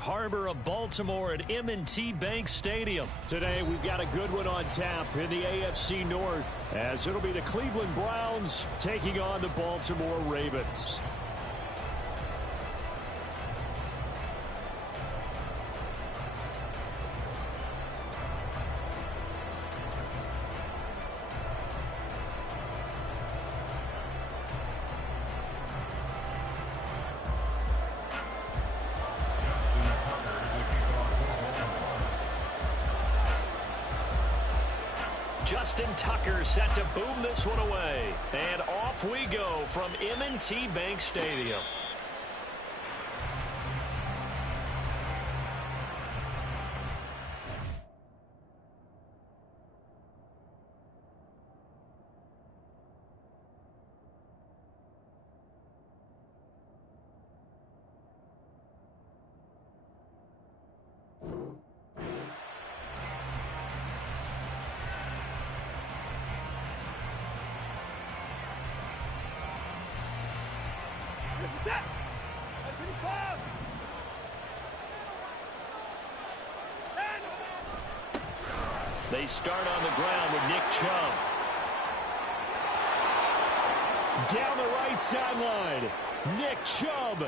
Harbor of Baltimore at M&T Bank Stadium. Today we've got a good one on tap in the AFC North, as it'll be the Cleveland Browns taking on the Baltimore Ravens. Justin Tucker set to boom this one away. And off we go from M&T Bank Stadium. They start on the ground with Nick Chubb. Down the right sideline, Nick Chubb.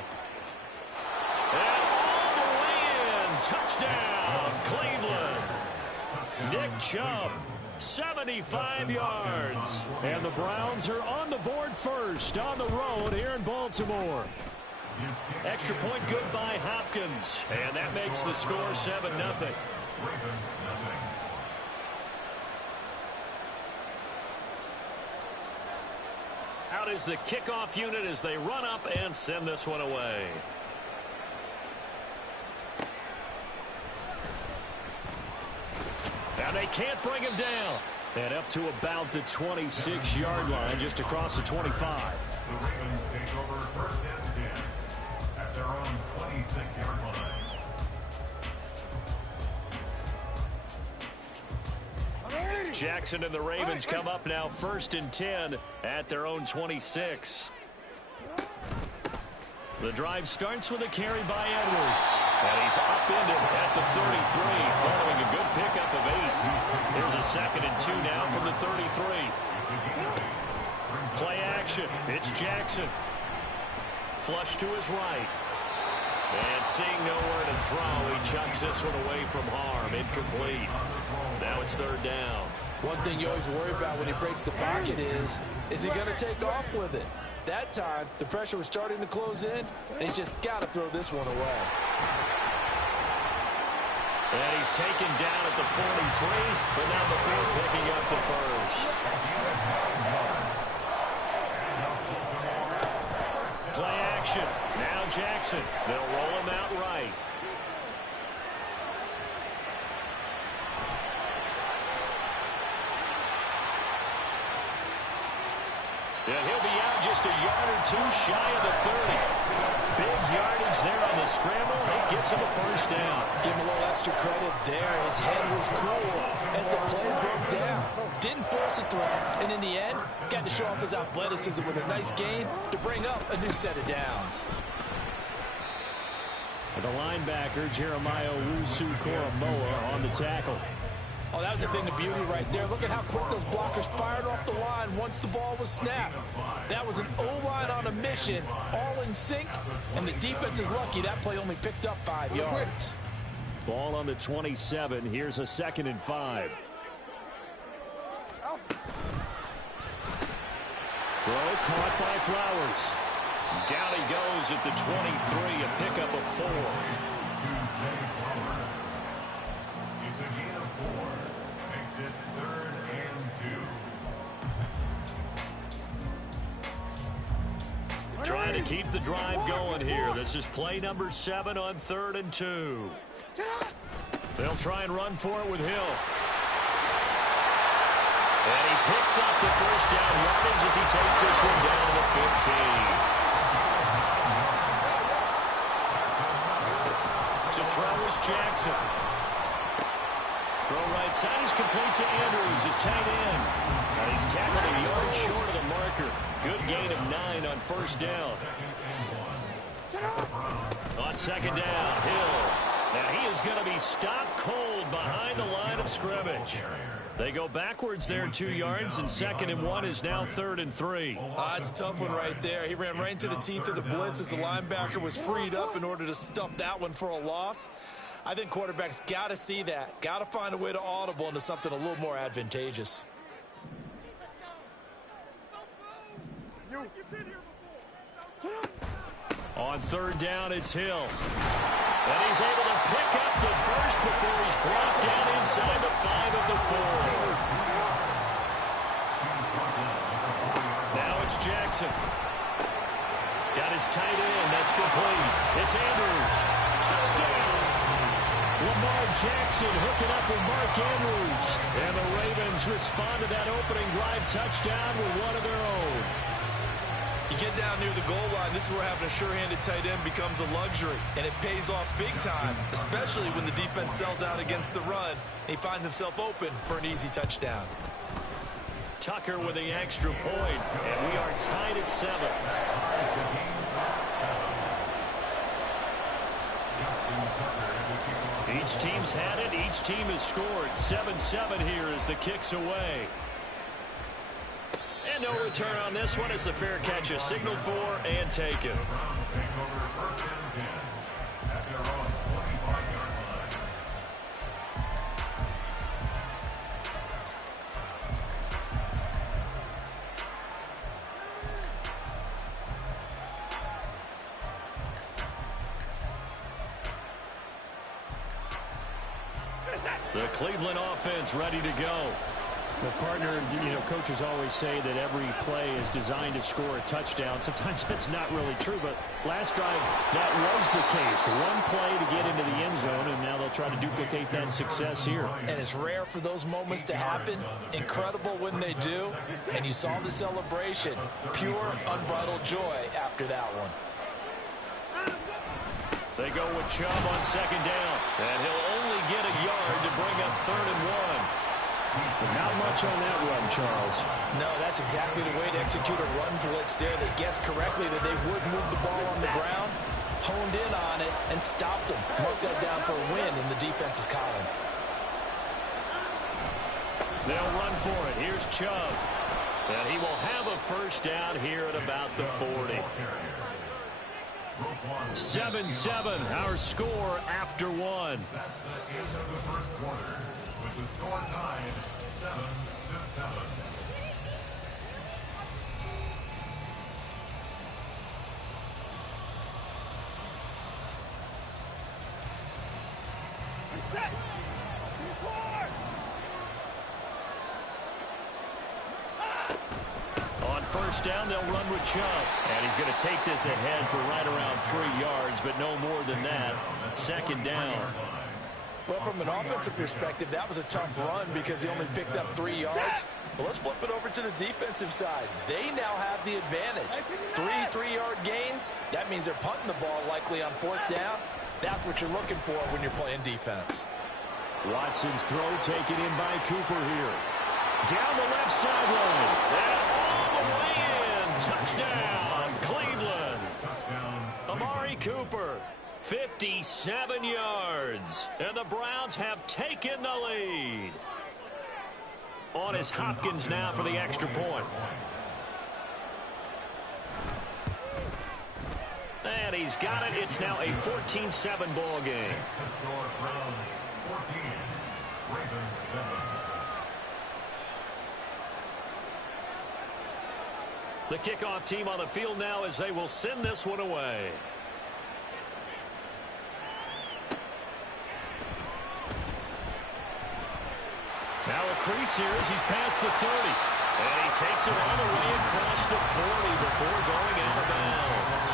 And all the way in. Touchdown, Cleveland. Nick Chubb, 75 yards. And the Browns are on the board first on the road here in Baltimore. Extra point good by Hopkins. And that makes the score 7-0. Out is the kickoff unit as they run up and send this one away. And they can't bring him down. And up to about the 26-yard line, just across the 25. The Ravens take over first and 10 at their own 26-yard line. Jackson and the Ravens come up now first and 10 at their own 26. The drive starts with a carry by Edwards. And he's upended at the 33 following a good pickup of 8. Here's a 2nd and 2 now from the 33. Play action. It's Jackson. Flush to his right. And seeing nowhere to throw, he chucks this one away from harm. Incomplete. Now it's 3rd down. One thing you always worry about when he breaks the pocket is he going to take off with it? That time, the pressure was starting to close in, and he's just got to throw this one away. And he's taken down at the 43, but now the 4 picking up the first. Play action. Now Jackson. They'll roll him out right. And he'll be out just a yard or 2 shy of the 30. Big yardage there on the scramble. It gets him a first down. Give him a little extra credit there. His head was cool as the play broke down. Didn't force a throw, and in the end, got to show off his athleticism with a nice gain to bring up a new set of downs. The linebacker, Jeremiah Owusu-Koramoah, on the tackle. Oh, that was a thing of beauty right there. Look at how quick those blockers fired off the line once the ball was snapped. That was an O-line on a mission, all in sync, and the defense is lucky that play only picked up 5 yards. Ball on the 27. Here's a 2nd and 5. Throw caught by Flowers. Down he goes at the 23, a pickup of 4. It's a gain of 4. Makes it 3rd and 2. Trying to keep the drive going here. This is play number 7 on 3rd and 2. They'll try and run for it with Hill. And he picks up the first down yardage as he takes this one down to the 15. To throw is Jackson. Throw right side is complete to Andrews, his tight end. And he's tackled a yard short of the marker. Good gain of 9 on first down. On 2nd down, Hill. he's stopped cold behind the line of scrimmage. They go backwards there 2 yards, and 2nd and 1 is now 3rd and 3. It's a tough one right there. He ran right into the teeth of the blitz as the linebacker was freed up in order to stuff that one for a loss. I think quarterbacks got to see that. Got to find a way to audible into something a little more advantageous. On 3rd down, it's Hill. And he's able to pick up the first before he's brought down inside the 5 at the 4. Now it's Jackson. Got his tight end. That's complete. It's Andrews. Touchdown. Lamar Jackson hooking up with Mark Andrews. And the Ravens respond to that opening drive touchdown with one of their own. You get down near the goal line, this is where having a sure-handed tight end becomes a luxury, and it pays off big time, especially when the defense sells out against the run, and he finds himself open for an easy touchdown. Tucker with the extra point, and we are tied at 7. Each team's had it. Each team has scored. 7-7 here as the kick's away. And no return on this one as the fair catch is signaled for and taken. The Cleveland offense ready to go. The partner, coaches always say that every play is designed to score a touchdown. Sometimes that's not really true, but last drive, that was the case. One play to get into the end zone, and now they'll try to duplicate that success here. And it's rare for those moments to happen. Incredible when they do. And you saw the celebration. Pure, unbridled joy after that one. They go with Chubb on 2nd down. And he'll only get a yard to bring up 3rd and 1. Not much on that run, Charles. No, that's exactly the way to execute a run blitz there. They guessed correctly that they would move the ball on the ground, honed in on it, and stopped them. Mark that down for a win in the defense's column. They'll run for it. Here's Chubb. And he will have a first down here at about the 40. 7-7, our score after 1. That's the end of the first quarter, with the score tied 7-7. On 1st down, they'll run with Chubb. And he's going to take this ahead for right around 3 yards, but no more than that. 2nd down. Well, from an offensive perspective, that was a tough run because he only picked up 3 yards. But let's flip it over to the defensive side. They now have the advantage. 3 3-yard gains. That means they're punting the ball likely on 4th down. That's what you're looking for when you're playing defense. Watson's throw taken in by Cooper here. Down the left sideline. And all the way in. Touchdown, Cleveland. Amari Cooper, 57 yards. And the Browns have taken the lead. On is Hopkins now for the extra point. And he's got it. It's now a 14-7 ball game. Browns 14, Ravens 7. The kickoff team on the field now as they will send this one away. Now a crease here as he's past the 30. And he takes it all the way across the 40 before going out of bounds.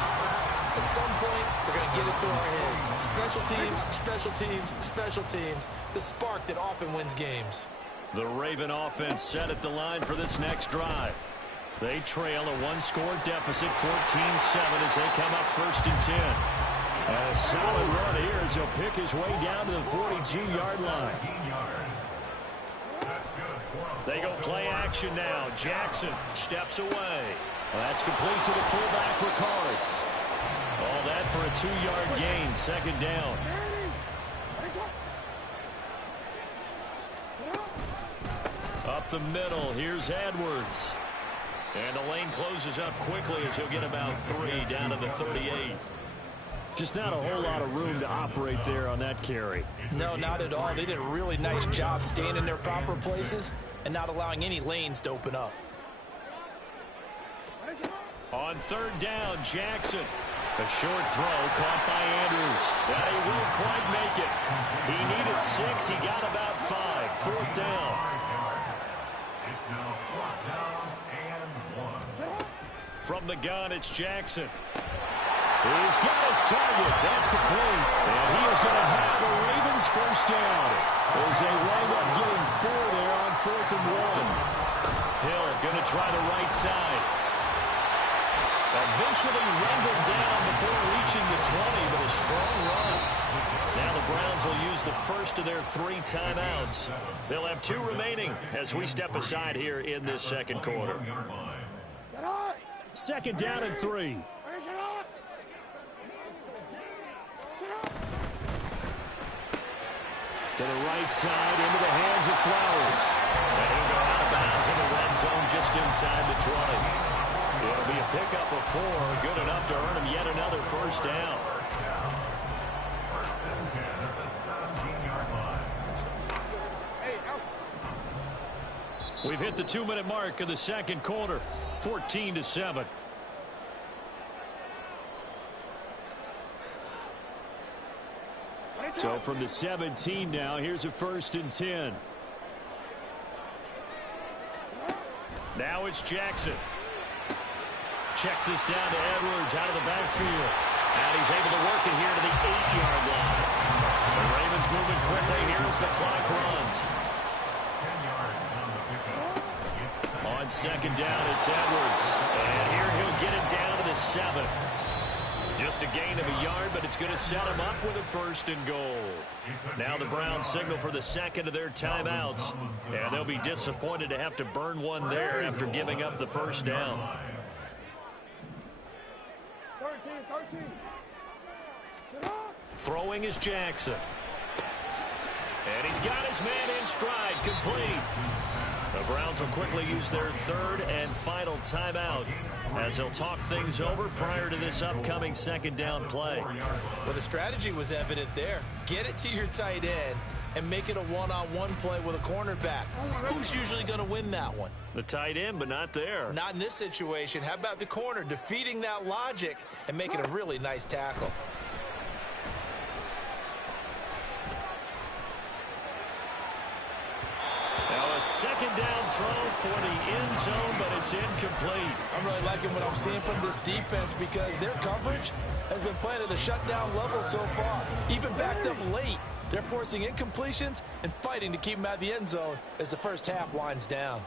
At some point, we're going to get it through our heads. Special teams, special teams, special teams. The spark that often wins games. The Raven offense set at the line for this next drive. They trail a one-score deficit, 14-7, as they come up 1st and 10. A solid run here as he'll pick his way down to the 42-yard line. They go play action now. Jackson steps away. Well, that's complete to the fullback, Ricard. All that for a 2-yard gain, 2nd down. up the middle. Here's Edwards. And the lane closes up quickly as he'll get about 3 down to the 38. Just not a whole lot of room to operate there on that carry. No, not at all. They did a really nice job staying in their proper places and not allowing any lanes to open up. On 3rd down, Jackson. A short throw caught by Andrews. But he won't quite make it. He needed 6. He got about 5. 4th down. It's now 4th down and 1. From the gun, it's Jackson. He's got his target. That's complete. And he is going to have the Ravens first down as they wind up getting 4 there on 4th and 1. Hill going to try the right side. Eventually wrangled down before reaching the 20, but a strong run. Now the Browns will use the first of their 3 timeouts. They'll have 2 remaining as we step aside here in this second quarter. 2nd down and 3. To the right side, into the hands of Flowers. And he'll go out of bounds in the red zone just inside the 20. It'll be a pickup of 4, good enough to earn him yet another first down. First and 10 at the 17-yard line. We've hit the 2-minute mark of the second quarter, 14-7. So from the 17 now, here's a 1st and 10. Now it's Jackson. Checks this down to Edwards out of the backfield. And he's able to work it here to the 8-yard line. The Ravens moving quickly here as the clock runs. 10 yards on the pickup. On 2nd down, it's Edwards. And here he'll get it down to the 7. Just a gain of a yard, but it's going to set him up with a 1st and goal. Now the Browns signal for the 2nd of their timeouts. And they'll be disappointed to have to burn one there after giving up the first down. 13. Throwing is Jackson. And he's got his man in stride, complete. The Browns will quickly use their 3rd and final timeout as they'll talk things over prior to this upcoming 2nd down play. Well, the strategy was evident there. Get it to your tight end and make it a one-on-one play with a cornerback. Who's usually going to win that one? The tight end, but not there. Not in this situation. How about the corner defeating that logic and making a really nice tackle? Now a 2nd down throw for the end zone, but it's incomplete. I'm really liking what I'm seeing from this defense because their coverage has been playing at a shutdown level so far. Even backed up late, they're forcing incompletions and fighting to keep them out of the end zone as the first half winds down.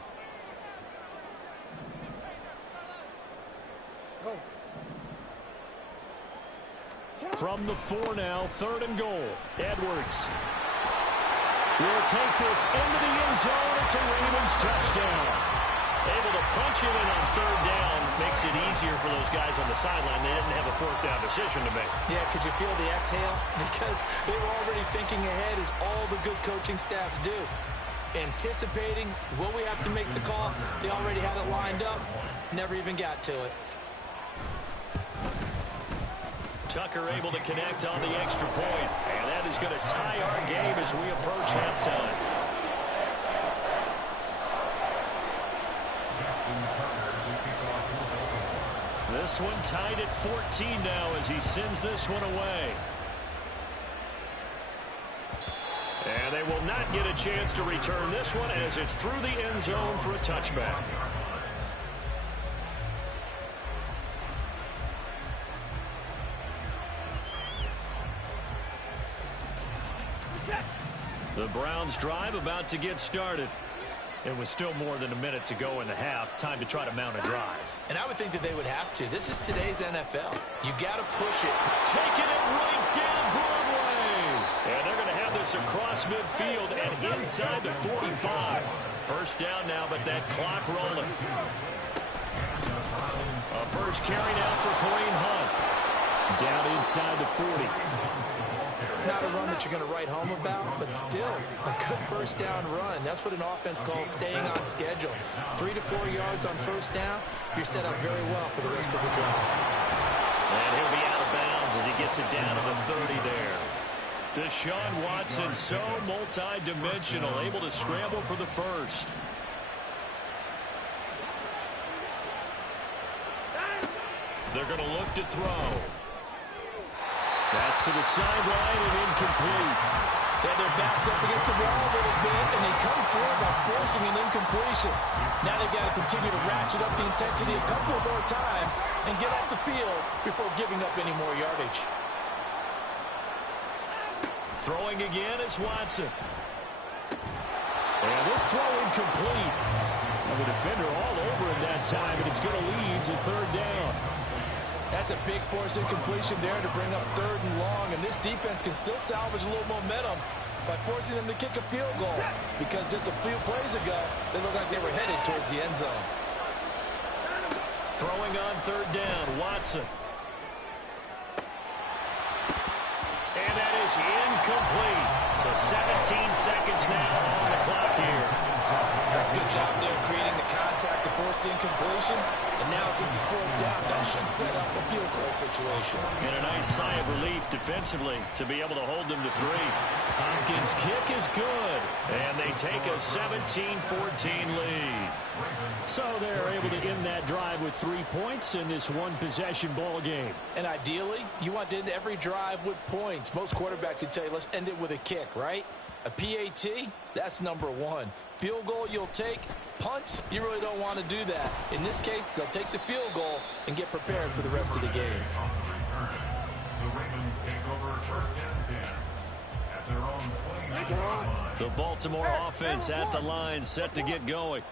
From the 4 now, 3rd and goal. Edwards will take this into the end zone. It's a Ravens touchdown. Able to punch it in on 3rd down makes it easier for those guys on the sideline. They didn't have a 4th down decision to make. Yeah, could you feel the exhale? Because they were already thinking ahead, as all the good coaching staffs do. Anticipating, will we have to make the call? They already had it lined up. Never even got to it. Tucker able to connect on the extra point. And that is going to tie our game as we approach halftime. This one tied at 14 now as he sends this one away. And they will not get a chance to return this one as it's through the end zone for a touchback. The Browns drive about to get started. It was still more than a minute to go in the half. Time to try to mount a drive. And I would think that they would have to. This is today's NFL. You got to push it. Taking it right down Broadway. And they're going to have this across midfield and inside the 45. First down now, but that clock rolling. A first carry now for Kareem Hunt. Down inside the 40. Not a run that you're going to write home about, but still a good first down run. That's what an offense calls staying on schedule. 3 to 4 yards on first down, you're set up very well for the rest of the drive. And he'll be out of bounds as he gets it down to the 30 there. Deshaun Watson, so multi-dimensional, able to scramble for the first. They're going to look to throw. That's to the sideline and incomplete. Yeah, their backs up against the wall a little bit, and they come through by forcing an incompletion. Now they've got to continue to ratchet up the intensity a couple more times and get off the field before giving up any more yardage. Throwing again is Watson. And this throw incomplete. And the defender all over him that time, and it's going to lead to third down. That's a big force incompletion there to bring up 3rd and long, and this defense can still salvage a little momentum by forcing them to kick a field goal, because just a few plays ago, they looked like they were headed towards the end zone. Throwing on 3rd down, Watson. And that is incomplete. So 17 seconds now on the clock here. That's a good job there creating the contact to force the incompletion. And now since it's 4th down, that should set up a field goal situation. And a nice sigh of relief defensively to be able to hold them to 3. Hopkins' kick is good. And they take a 17-14 lead. So they're able to end that drive with 3 points in this one-possession ball game. And ideally, you want to end every drive with points. Most quarterbacks would tell you, let's end it with a kick, right? A PAT, that's number 1. Field goal you'll take. Punts, you really don't want to do that. In this case, they'll take the field goal and get prepared for the rest of the game. The Ravens take over 1st and 10 at their own 20-yard line. The Baltimore offense at the line, set to get going.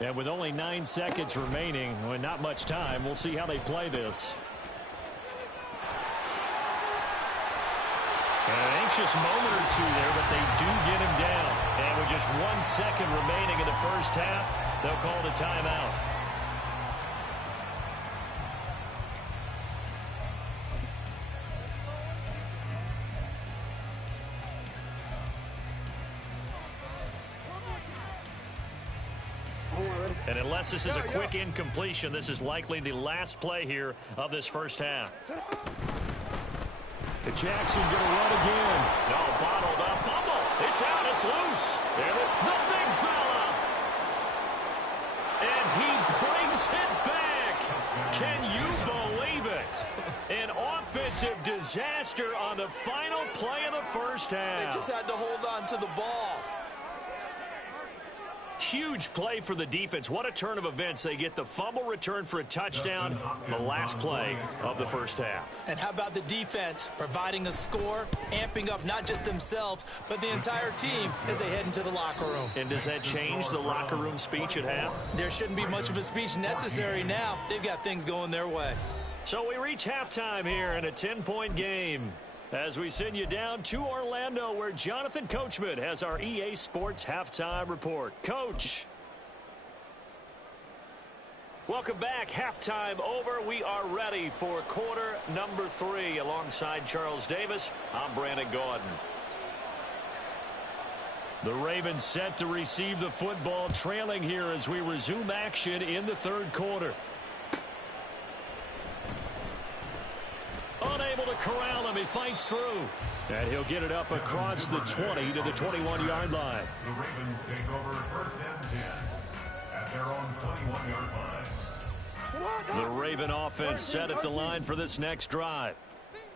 And with only 9 seconds remaining, well, not much time, we'll see how they play this. An anxious moment or two there, but they do get him down. And with just 1 second remaining in the first half, they'll call it a timeout. And unless this is a quick incompletion, this is likely the last play here of this first half. Jackson going to run again. No, bottled up. Fumble. It's out. It's loose. And the big fella. And he brings it back. Can you believe it? An offensive disaster on the final play of the first half. They just had to hold on to the ball. Huge play for the defense. What a turn of events. They get the fumble return for a touchdown, the last play of the first half. And how about the defense providing a score, amping up not just themselves, but the entire team as they head into the locker room. And does that change the locker room speech at half? There shouldn't be much of a speech necessary now. They've got things going their way. So we reach halftime here in a 10-point game, as we send you down to Orlando, where Jonathan Coachman has our EA Sports Halftime Report. Coach. Welcome back. Halftime over. We are ready for quarter number 3. Alongside Charles Davis, I'm Brandon Gordon. The Ravens set to receive the football, trailing here as we resume action in the third quarter. Unable to corral him. He fights through. And he'll get it up across the 20 to the 21-yard line. The Ravens take over 1st and 10 at their own 21-yard line. The Raven offense set at the line for this next drive.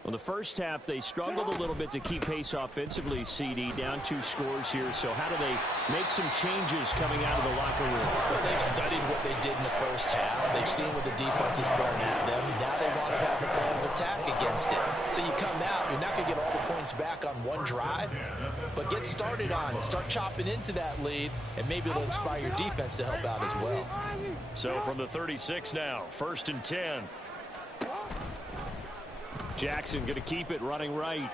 Well, the first half, they struggled a little bit to keep pace offensively, CD, down 2 scores here. So how do they make some changes coming out of the locker room? Well, they've studied what they did in the first half. They've seen what the defense is throwing at them. Now they want to have a plan of attack against it. So you come out, you're not going to get all the points back on one drive, but get started on it. Start chopping into that lead, and maybe it'll inspire your defense to help out as well. So from the 36 now, 1st and 10. Jackson going to keep it running right.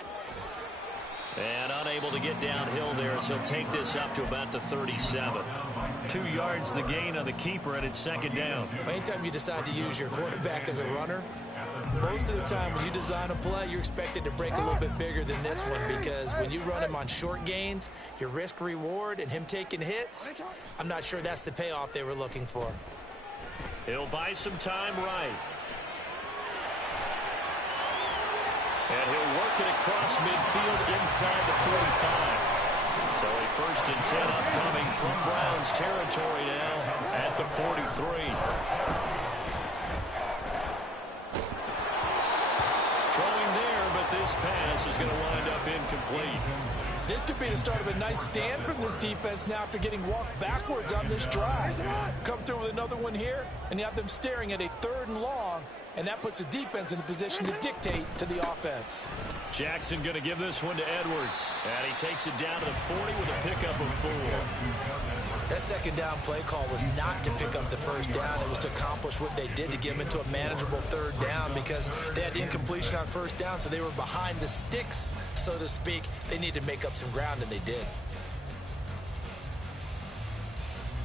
And unable to get downhill there, so he'll take this up to about the 37. 2 yards the gain on the keeper, and it's 2nd down. Anytime you decide to use your quarterback as a runner, Most of the time when you design a play, you're expected to break a little bit bigger than this one because when you run him on short gains, your risk-reward and him taking hits, I'm not sure that's the payoff they were looking for. He'll buy some time right. And he'll work it across midfield inside the 45. So a 1st and 10 upcoming from Browns territory now at the 43. Throwing there, but this pass is going to wind up incomplete. This could be the start of a nice stand from this defense now after getting walked backwards on this drive. Come through with another one here, and you have them staring at a 3rd and long, and that puts the defense in a position to dictate to the offense. Jackson going to give this one to Edwards, and he takes it down to the 40 with a pickup of 4. That 2nd down play call was not to pick up the 1st down. It was to accomplish what they did to get them into a manageable 3rd down because they had the incompletion on 1st down, so they were behind the sticks, so to speak. They needed to make up some ground, and they did.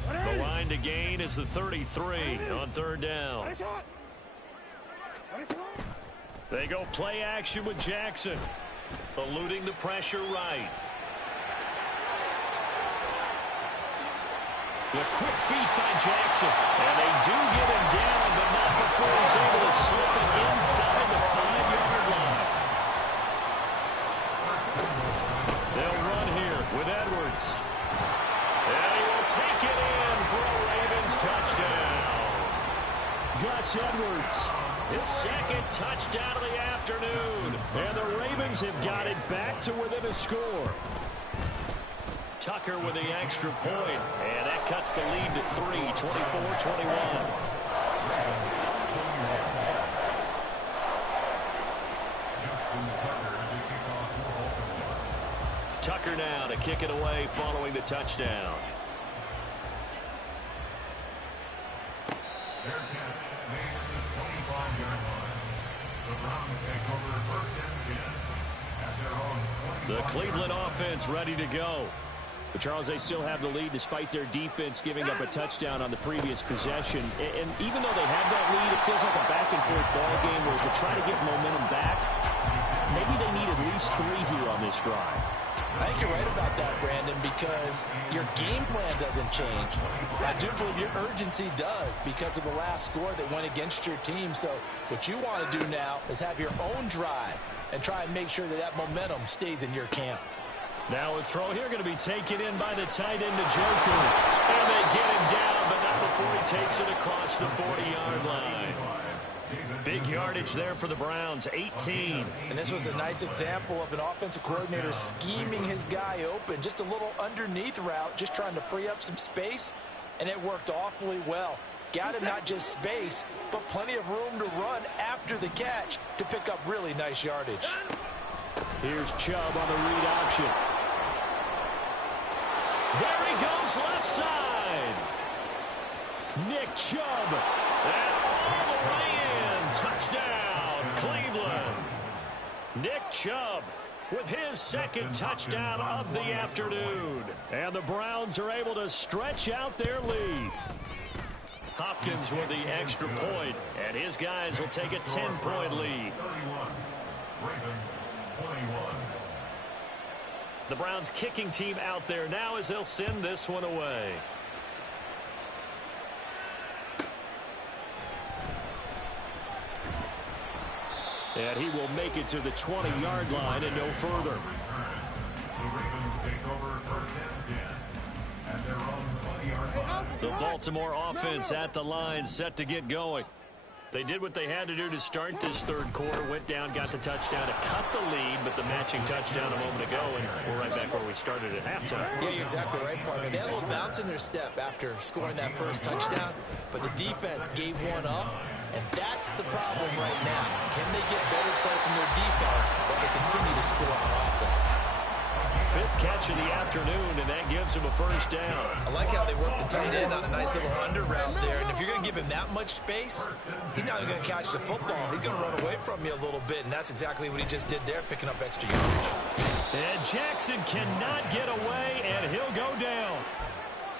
The line to gain is the 33 on 3rd down. They go play action with Jackson, eluding the pressure right. The quick feet by Jackson, and they do get him down, but not before he's able to slip it inside the 5-yard line. They'll run here with Edwards. And he will take it in for a Ravens touchdown. Gus Edwards, his 2nd touchdown of the afternoon. And the Ravens have got it back to within a score. Tucker with the extra point, and that cuts the lead to 3, 24-21. Tucker now to kick it away following the touchdown. Their catch made at the 25-yard line. The Browns take over 1st and 10 at their own 25. The Cleveland offense ready to go. But, Charles, they still have the lead despite their defense giving up a touchdown on the previous possession. And even though they have that lead, it feels like a back-and-forth ball game where to try to get momentum back, maybe they need at least 3 here on this drive. I think you're right about that, Brandon, because your game plan doesn't change. I do believe your urgency does because of the last score that went against your team. So what you want to do now is have your own drive and try and make sure that that momentum stays in your camp. Now a throw here going to be taken in by the tight end, Njoku. And they get him down, but not before he takes it across the 40-yard line. Big yardage there for the Browns, 18. And this was a nice example of an offensive coordinator scheming his guy open. Just a little underneath route, just trying to free up some space, and it worked awfully well. Got him not just space, but plenty of room to run after the catch to pick up really nice yardage. Here's Chubb on the read option. There he goes left side. Nick Chubb. And all the way in. Touchdown, Cleveland. Nick Chubb with his 2nd touchdown of the afternoon. And the Browns are able to stretch out their lead. Hopkins with the extra point, and his guys will take a 10-point lead. 31. Ravens 21. The Browns kicking team out there now as they'll send this one away. And he will make it to the 20-yard line and no further. The Ravens take over 1st and 10 at their own 20-yard line. The Baltimore offense at the line, set to get going. They did what they had to do to start this 3rd quarter, went down, got the touchdown to cut the lead, but the matching touchdown a moment ago, and we're right back where we started at halftime. Yeah, you're exactly right, partner. They had a little bounce in their step after scoring that 1st touchdown, but the defense gave one up, and that's the problem right now. Can they get better play from their defense while they continue to score on offense? 5th catch of the afternoon, and that gives him a 1st down. I like how they work the tight end on a nice little under route there, and if you're going to give him that much space, he's not even going to catch the football. He's going to run away from you a little bit, and that's exactly what he just did there, picking up extra yardage. And Jackson cannot get away, and he'll go down.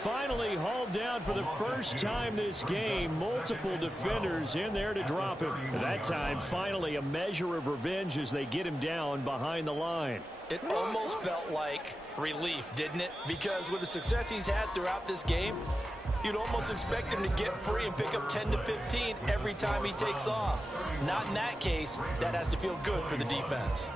finally hauled down for the first time this game. Multiple defenders in there to drop him. At that time, finally a measure of revenge as they get him down behind the line. It almost felt like relief, didn't it? Because with the success he's had throughout this game, you'd almost expect him to get free and pick up 10 to 15 every time he takes off. Not in that case. That has to feel good for the defense.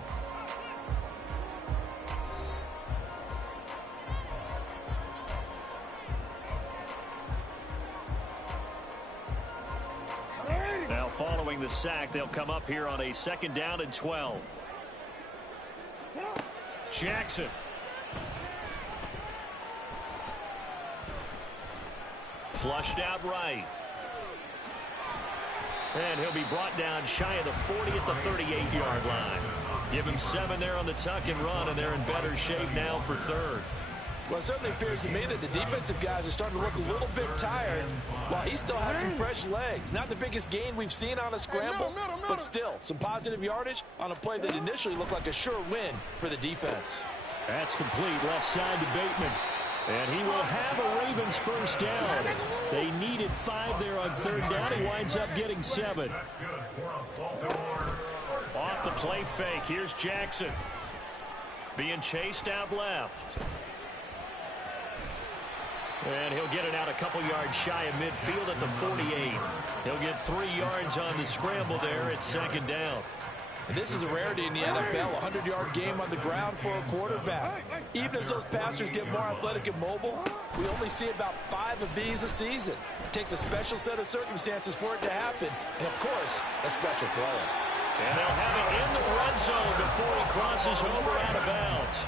Now following the sack, they'll come up here on a 2nd down and 12. Jackson. Flushed out right. And he'll be brought down shy of the 40 at the 38-yard line. Give him 7 there on the tuck and run, and they're in better shape now for 3rd. Well, it certainly appears to me that the defensive guys are starting to look a little bit tired while he still has some fresh legs. Not the biggest gain we've seen on a scramble, but still some positive yardage on a play that initially looked like a sure win for the defense. That's complete left side to Bateman. And he will have a Ravens first down. They needed 5 there on 3rd down. He winds up getting 7. Off the play fake. Here's Jackson. Being chased out left. And he'll get it out a couple yards shy of midfield at the 48. He'll get 3 yards on the scramble there at 2nd down. And this is a rarity in the NFL, a 100-yard game on the ground for a quarterback. Even as those passers get more athletic and mobile, we only see about 5 of these a season. It takes a special set of circumstances for it to happen, and of course, a special player. And they'll have it in the red zone before he crosses over out of bounds.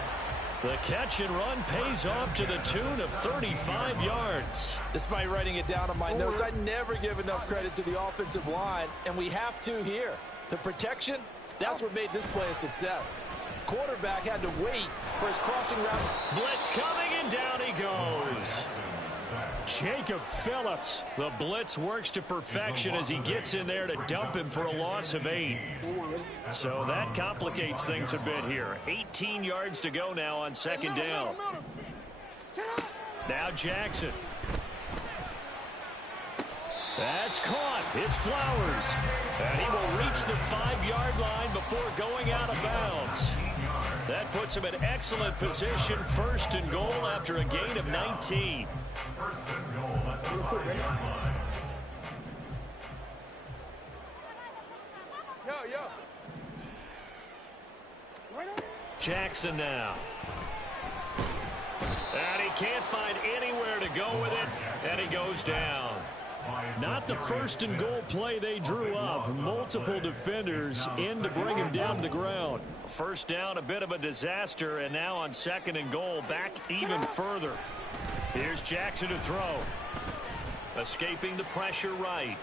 The catch and run pays off to the tune of 35 yards. Despite writing it down on my notes, I never give enough credit to the offensive line, and we have to here. The protection, that's what made this play a success. Quarterback had to wait for his crossing route. Blitz coming, and down he goes. Jacob Phillips. The blitz works to perfection as he gets in there to dump him for a loss of 8. So that complicates things a bit here. 18 yards to go now on 2nd down. Now Jackson. That's caught. It's Flowers. And he will reach the 5-yard line before going out of bounds. That puts him in excellent position. 1st and goal after a gain of 19. Jackson now. And he can't find anywhere to go with it, and he goes down. Not the 1st and goal play they drew up. Multiple defenders in to bring him down to the ground. 1st down, a bit of a disaster, and now on 2nd and goal, back even further. Here's Jackson to throw. Escaping the pressure right.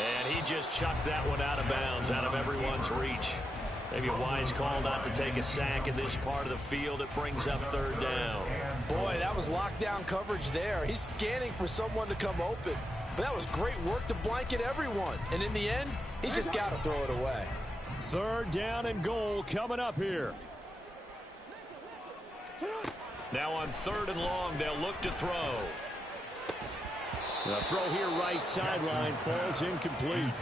And he just chucked that one out of bounds, out of everyone's reach. Maybe a wise call not to take a sack in this part of the field. It brings up 3rd down. Boy, that was lockdown coverage there. He's scanning for someone to come open. But that was great work to blanket everyone. And in the end, he's just got to throw it away. 3rd down and goal coming up here. Now on 3rd and long, they'll look to throw. The throw here right sideline falls incomplete.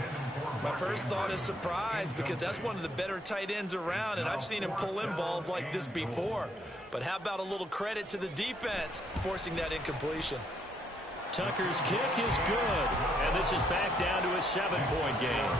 My first thought is surprise because that's one of the better tight ends around, and I've seen him pull in balls like this before. But how about a little credit to the defense forcing that incompletion? Tucker's kick is good, and this is back down to a 7-point game.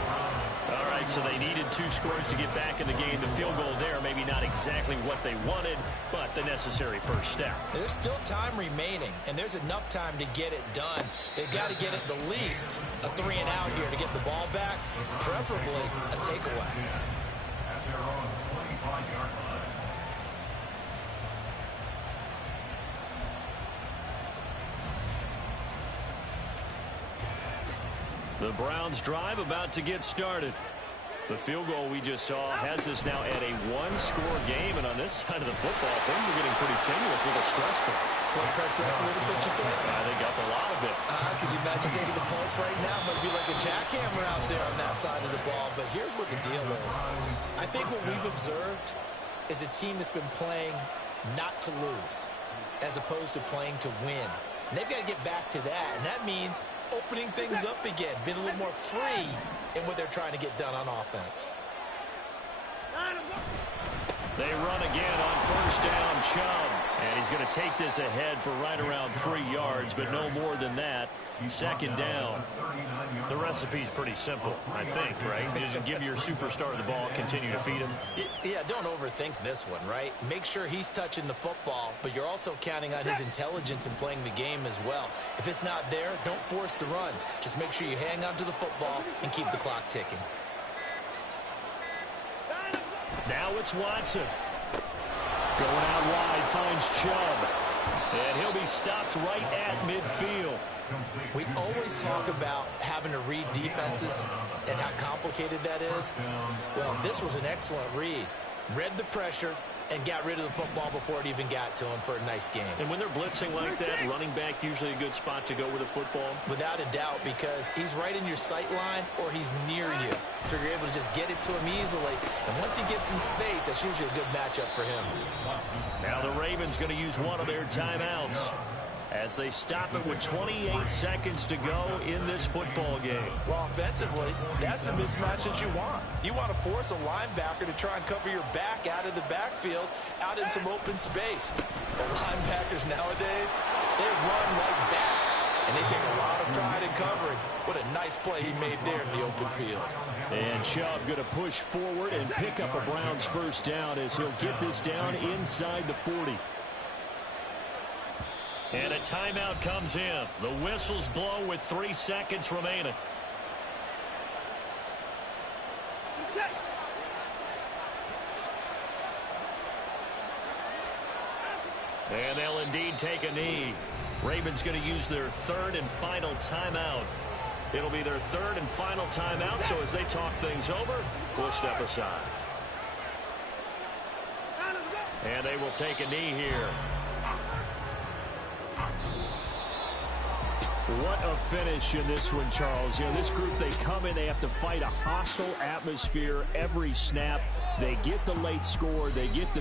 All right, so they needed 2 scores to get back in the game. The field goal there, maybe not exactly what they wanted, but the necessary first step. There's still time remaining, and there's enough time to get it done. They've got to get at the least a 3 and out here to get the ball back, preferably a takeaway. At their own 25-yard line. The Browns drive about to get started. The field goal we just saw has us now at a 1-score game, and on this side of the football, things are getting pretty tenuous, a little stressful. Blood pressure up a little bit, you think? I think up a lot of it. Could you imagine taking the pulse right now? It might be like a jackhammer out there on that side of the ball. But here's what the deal is. I think what we've observed is a team that's been playing not to lose. as opposed to playing to win. And they've got to get back to that, and that means opening things up again, being a little more free in what they're trying to get done on offense. They run again on first down, Chubb. And he's going to take this ahead for right around 3 yards, but no more than that. Second down. The recipe's pretty simple, I think, right? Just give your superstar the ball, continue to feed him. Yeah, don't overthink this one, right? Make sure he's touching the football, but you're also counting on his intelligence in playing the game as well. If it's not there, don't force the run. Just make sure you hang on to the football and keep the clock ticking. Now it's Watson. Going out wide, finds Chubb. And he'll be stopped right at midfield. We always talk about having to read defenses and how complicated that is. Well, this was an excellent read. Read the pressure and got rid of the football before it even got to him for a nice game. And when they're blitzing like that, running back usually a good spot to go with the football? Without a doubt, because he's right in your sight line or he's near you. So you're able to just get it to him easily. And once he gets in space, that's usually a good matchup for him. Now the Ravens going to use one of their timeouts as they stop it with 28 seconds to go in this football game. Well, offensively, that's the mismatch that you want. You want to force a linebacker to try and cover your back out of the backfield, out in some open space. The linebackers nowadays, they run like backs, and they take a lot of pride in covering. What a nice play he made there in the open field. And Chubb going to push forward and pick up a Browns first down as he'll get this down inside the 40. And a timeout comes in. The whistles blow with 3 seconds remaining. And they'll indeed take a knee. Ravens going to use their third and final timeout. It'll be their third and final timeout, so as they talk things over, we'll step aside. And they will take a knee here. What a finish in this one, Charles. You know, this group, they come in, they have to fight a hostile atmosphere every snap. They get the late score, they get the